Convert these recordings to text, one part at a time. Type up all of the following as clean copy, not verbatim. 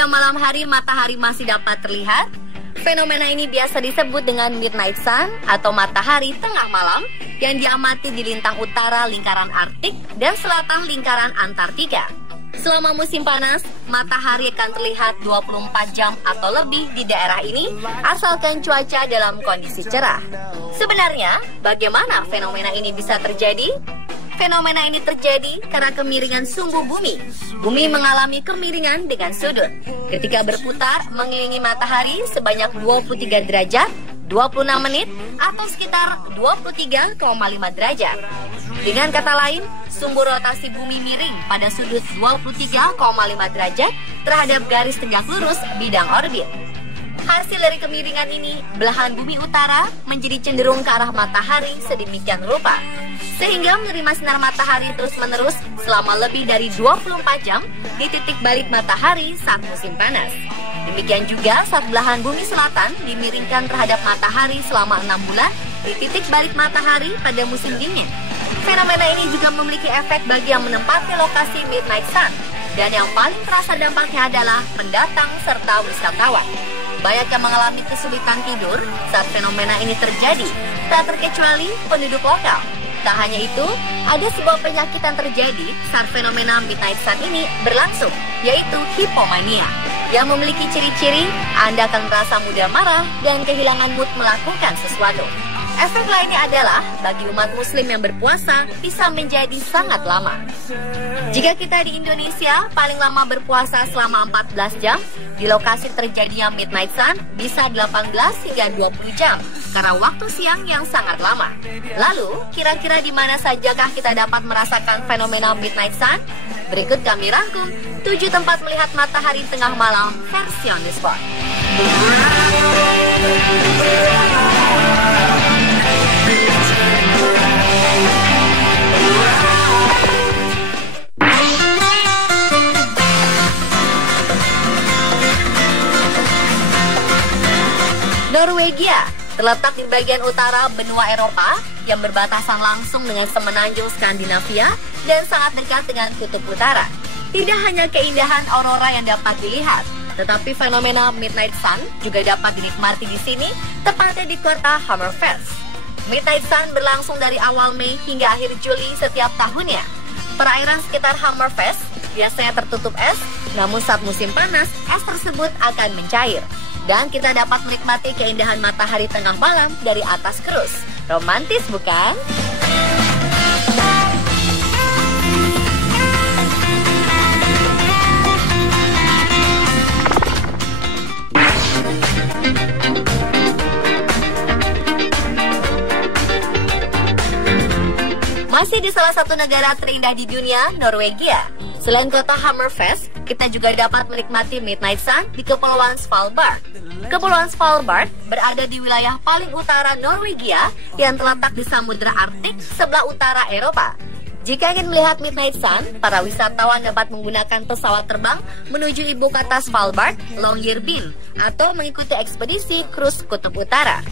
pada malam hari matahari masih dapat terlihat. Fenomena ini biasa disebut dengan midnight sun atau matahari tengah malam yang diamati di lintang utara lingkaran Arktik dan selatan lingkaran Antartika. Selama musim panas, matahari akan terlihat 24 jam atau lebih di daerah ini asalkan cuaca dalam kondisi cerah. Sebenarnya, bagaimana fenomena ini bisa terjadi? Fenomena ini terjadi karena kemiringan sumbu bumi. Bumi mengalami kemiringan dengan sudut. Ketika berputar mengelilingi matahari sebanyak 23 derajat, 26 menit, atau sekitar 23,5 derajat. Dengan kata lain, sumbu rotasi bumi miring pada sudut 23,5 derajat terhadap garis tegak lurus bidang orbit. Hasil dari kemiringan ini, belahan bumi utara menjadi cenderung ke arah matahari sedemikian rupa, sehingga menerima sinar matahari terus-menerus selama lebih dari 24 jam di titik balik matahari saat musim panas. Demikian juga saat belahan bumi selatan dimiringkan terhadap matahari selama 6 bulan di titik balik matahari pada musim dingin. Fenomena ini juga memiliki efek bagi yang menempati lokasi midnight sun, dan yang paling terasa dampaknya adalah pendatang serta wisatawan. Banyak yang mengalami kesulitan tidur saat fenomena ini terjadi, tak terkecuali penduduk lokal. Tak hanya itu, ada sebuah penyakit yang terjadi saat fenomena midnight sun ini berlangsung, yaitu hipomania, yang memiliki ciri-ciri Anda akan merasa mudah marah dan kehilangan mood melakukan sesuatu. Efek lainnya adalah bagi umat muslim yang berpuasa bisa menjadi sangat lama. Jika kita di Indonesia paling lama berpuasa selama 14 jam, di lokasi terjadinya midnight sun bisa 18 hingga 20 jam karena waktu siang yang sangat lama. Lalu, kira-kira di mana sajakah kita dapat merasakan fenomena midnight sun? Berikut kami rangkum 7 tempat melihat matahari tengah malam versi on the spot. Norwegia terletak di bagian utara benua Eropa yang berbatasan langsung dengan semenanjung Skandinavia dan sangat dekat dengan kutub utara. Tidak hanya keindahan aurora yang dapat dilihat, tetapi fenomena midnight sun juga dapat dinikmati di sini, tepatnya di kota Hammerfest. Midnight sun berlangsung dari awal Mei hingga akhir Juli setiap tahunnya. Perairan sekitar Hammerfest biasanya tertutup es, namun saat musim panas, es tersebut akan mencair. Dan kita dapat menikmati keindahan matahari tengah malam dari atas krus. Romantis bukan? Masih di salah satu negara terindah di dunia, Norwegia. Selain kota Hammerfest, kita juga dapat menikmati midnight sun di Kepulauan Svalbard. Kepulauan Svalbard berada di wilayah paling utara Norwegia yang terletak di Samudra Arktik sebelah utara Eropa. Jika ingin melihat midnight sun, para wisatawan dapat menggunakan pesawat terbang menuju ibu kota Svalbard, Longyearbyen, atau mengikuti ekspedisi krus kutub utara.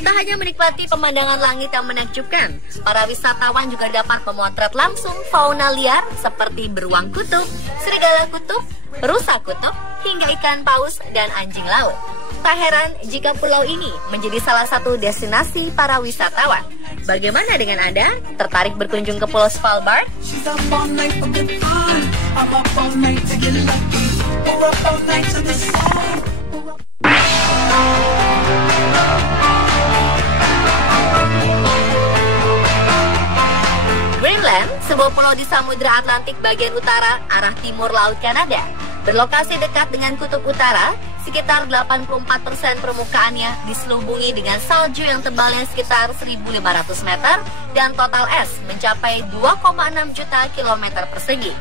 Tak hanya menikmati pemandangan langit yang menakjubkan, para wisatawan juga dapat memotret langsung fauna liar seperti beruang kutub, serigala kutub, rusa kutub, hingga ikan paus dan anjing laut. Tak heran jika pulau ini menjadi salah satu destinasi para wisatawan. Bagaimana dengan Anda? Tertarik berkunjung ke Pulau Svalbard? Greenland, sebuah pulau di Samudra Atlantik bagian utara, arah timur Laut Kanada. Berlokasi dekat dengan kutub utara, sekitar 84% permukaannya diselubungi dengan salju yang tebalnya sekitar 1.500 meter dan total es mencapai 2,6 juta kilometer persegi.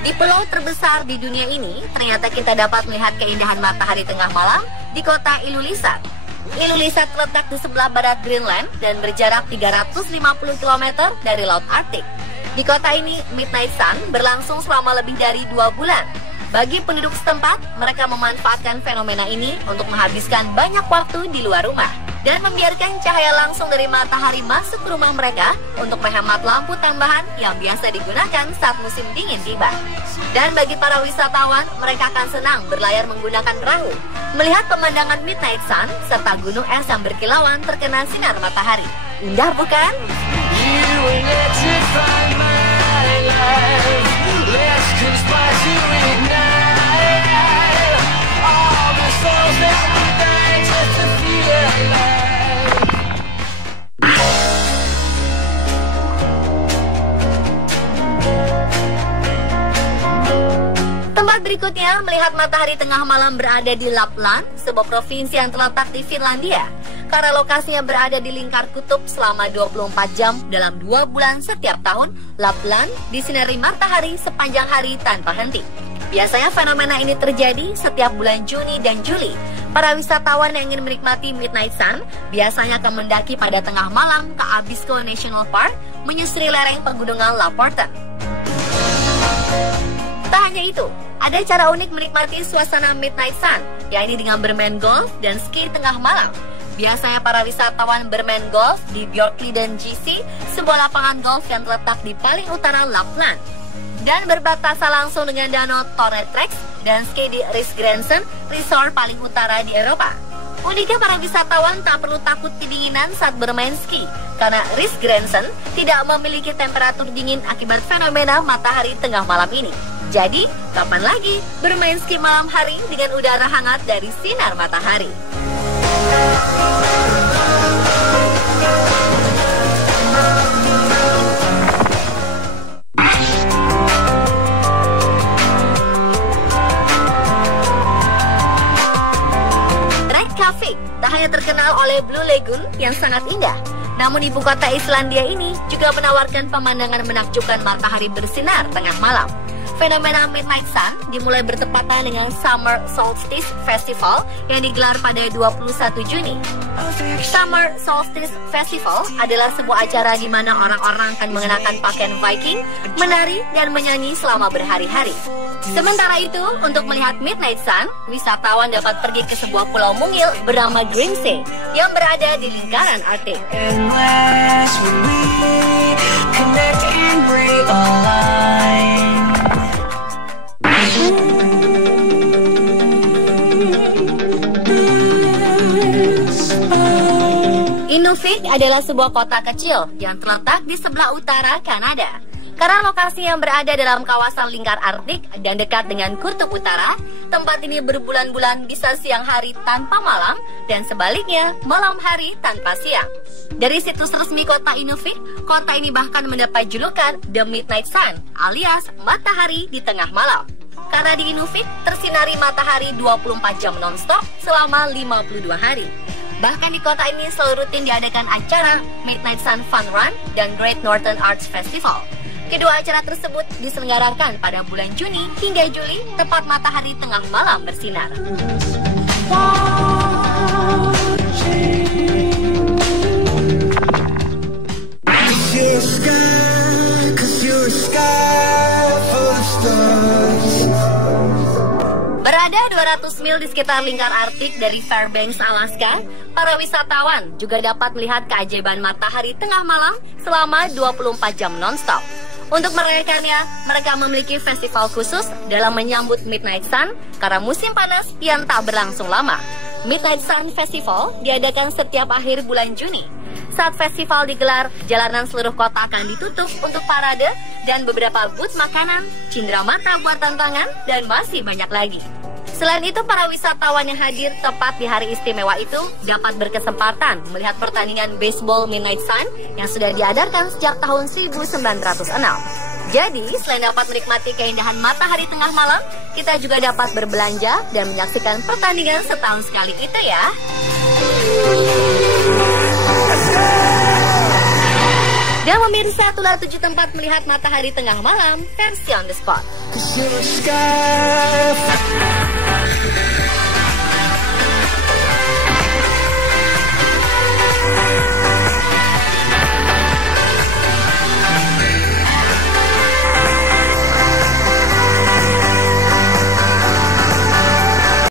Di pulau terbesar di dunia ini, ternyata kita dapat melihat keindahan matahari tengah malam di kota Ilulissat. Ilulissat terletak di sebelah barat Greenland dan berjarak 350 km dari Laut Arktik. Di kota ini, midnight sun berlangsung selama lebih dari 2 bulan. Bagi penduduk setempat, mereka memanfaatkan fenomena ini untuk menghabiskan banyak waktu di luar rumah. dan membiarkan cahaya langsung dari matahari masuk ke rumah mereka untuk menghemat lampu tambahan yang biasa digunakan saat musim dingin tiba. Dan bagi para wisatawan, mereka akan senang berlayar menggunakan perahu, melihat pemandangan midnight sun serta gunung es yang berkilauan terkena sinar matahari. Indah bukan? Tempat berikutnya melihat matahari tengah malam berada di Lapland, sebuah provinsi yang terletak di Finlandia. Karena lokasinya berada di lingkar kutub selama 24 jam dalam 2 bulan setiap tahun, Lapland disinari matahari sepanjang hari tanpa henti. Biasanya fenomena ini terjadi setiap bulan Juni dan Juli. Para wisatawan yang ingin menikmati midnight sun biasanya akan mendaki pada tengah malam ke Abisko National Park, menyusuri lereng pegunungan Laporten. Tak hanya itu, ada cara unik menikmati suasana midnight sun, yaitu dengan bermain golf dan ski tengah malam. Biasanya para wisatawan bermain golf di Björkliden GC, sebuah lapangan golf yang terletak di paling utara Lapland, dan berbatasan langsung dengan danau Tornetrex dan ski di Risgrensen, resort paling utara di Eropa. Uniknya para wisatawan tak perlu takut kedinginan saat bermain ski, karena Risgrensen tidak memiliki temperatur dingin akibat fenomena matahari tengah malam ini. Jadi, kapan lagi bermain ski malam hari dengan udara hangat dari sinar matahari? Reykjavik tak hanya terkenal oleh Blue Lagoon yang sangat indah, namun ibu kota Islandia ini juga menawarkan pemandangan menakjubkan matahari bersinar tengah malam. Fenomena midnight sun dimulai bertepatan dengan Summer Solstice Festival yang digelar pada 21 Juni. Summer Solstice Festival adalah sebuah acara di mana orang-orang akan mengenakan pakaian Viking, menari dan menyanyi selama berhari-hari. Sementara itu, untuk melihat midnight sun, wisatawan dapat pergi ke sebuah pulau mungil bernama Grimsey yang berada di lingkaran Arktik. Inuvik adalah sebuah kota kecil yang terletak di sebelah utara Kanada. Karena lokasi yang berada dalam kawasan lingkar Arktik dan dekat dengan kutub utara, tempat ini berbulan-bulan bisa siang hari tanpa malam dan sebaliknya malam hari tanpa siang. Dari situs resmi kota Inuvik, kota ini bahkan mendapat julukan The Midnight Sun alias matahari di tengah malam. Karena di Inuvik tersinari matahari 24 jam non-stop selama 52 hari. Bahkan di kota ini selalu rutin diadakan acara Midnight Sun Fun Run dan Great Northern Arts Festival. Kedua acara tersebut diselenggarakan pada bulan Juni hingga Juli, tepat matahari tengah malam bersinar. Berada 200 mil di sekitar lingkar Arktik dari Fairbanks, Alaska, para wisatawan juga dapat melihat keajaiban matahari tengah malam selama 24 jam non-stop. Untuk merayakannya, mereka memiliki festival khusus dalam menyambut Midnight Sun karena musim panas yang tak berlangsung lama. Midnight Sun Festival diadakan setiap akhir bulan Juni. Saat festival digelar, jalanan seluruh kota akan ditutup untuk parade dan beberapa booth makanan, cindera mata buatan tangan, dan masih banyak lagi. Selain itu, para wisatawan yang hadir tepat di hari istimewa itu dapat berkesempatan melihat pertandingan baseball Midnight Sun yang sudah diadakan sejak tahun 1906. Jadi, selain dapat menikmati keindahan matahari tengah malam, kita juga dapat berbelanja dan menyaksikan pertandingan setahun sekali itu ya. Dan pemirsa, itulah 7 tempat melihat matahari tengah malam versi on the spot.